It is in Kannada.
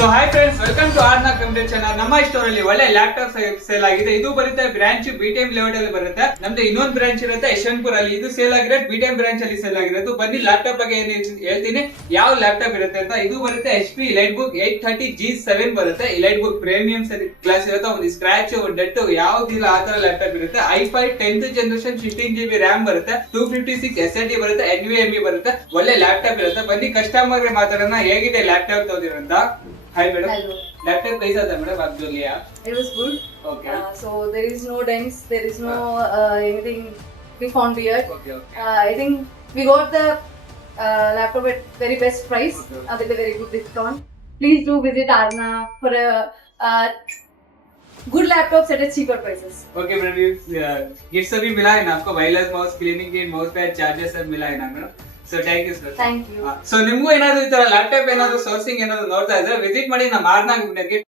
So hi friends, welcome to Arna computer channel. ನಮ್ಮ ಸ್ಟೋರ್ ಅಲ್ಲಿ ಒಳ್ಳೆ ಲ್ಯಾಪ್ಟಾಪ್ ಸೇಲ್ ಆಗಿದೆ. ಇದು ಬರುತ್ತೆ ಬ್ರಾಂಚ್ ಬಿಟಿಎಂ ಲೇಔಟ್ ಅಲ್ಲಿ ಬರುತ್ತೆ. ನಮ್ದು ಇನ್ನೊಂದು ಬ್ರಾಂಚ್ ಇರುತ್ತೆ ಯಶವಂತಪುರ ಅಲ್ಲಿ. ಇದು ಸೇಲ್ ಆಗಿರೋ ಬಿಟಿಎಂ ಬ್ರಾಂಚ್ ಅಲ್ಲಿ ಸೇಲ್ ಆಗಿರೋದು. ಬನ್ನಿ ಲ್ಯಾಪ್ಟಾಪ್ ಬಗ್ಗೆ ಹೇಳ್ತೀನಿ, ಯಾವ ಲ್ಯಾಪ್ಟಾಪ್ ಇರುತ್ತೆ ಅಂತ. ಇದು ಬರುತ್ತೆ HP ಎಲೈಟ್ ಬುಕ್ 830G7 ಬರುತ್ತೆ. ಎಲೈಟ್ ಬುಕ್ ಪ್ರೀಮಿಯಂ ಕ್ಲಾಸ್ ಇರುತ್ತೆ. ಒಂದು ಸ್ಕ್ರಾಚ್ ಡೆಟ್ ಯಾವ್ದಿಲ್ಲ ಆ ತರ ಲ್ಯಾಪ್ಟಾಪ್ ಇರುತ್ತೆ. i5 10th generation 16GB RAM ಬರುತ್ತೆ. 256 SSD ಬರುತ್ತೆ. NVMe ಬರುತ್ತೆ. ಒಳ್ಳೆ ಲ್ಯಾಪ್ಟಾಪ್ ಇರುತ್ತೆ. ಬನ್ನಿ ಕಸ್ಟಮರ್ ಗೆ ಮಾತಾಡೋಣ, ಹೇಗಿದೆ laptop ತಗೋದಿರಂತ. Hi madam. Hello. Laptop कैसा था madam? आप जो लिया? It was good. Okay. So there is no dents, there is no anything we found weird. Okay. I think we got the laptop at very best price with a very good discount. Please do visit Arna for a good laptops at a cheaper prices. Okay madam, gift सभी मिला है ना आपको? Wireless mouse, cleaning kit, mouse pad, charger सब मिला है ना madam? So thank you sir. Thank you. So ನಿಮಗೂ ಏನಾದ್ರು ಈ ತರ ಲ್ಯಾಪ್ಟಾಪ್ ಏನಾದ್ರು ಸೋರ್ಸಿಂಗ್ ಏನಾದ್ರು ನೋಡ್ತಾ ಇದ್ರೆ ವಿಸಿಟ್ ಮಾಡಿ ನಮ್ಮ ಆರ್ನಾ ಕಂಪ್ಯೂಟರ್ಗೆ.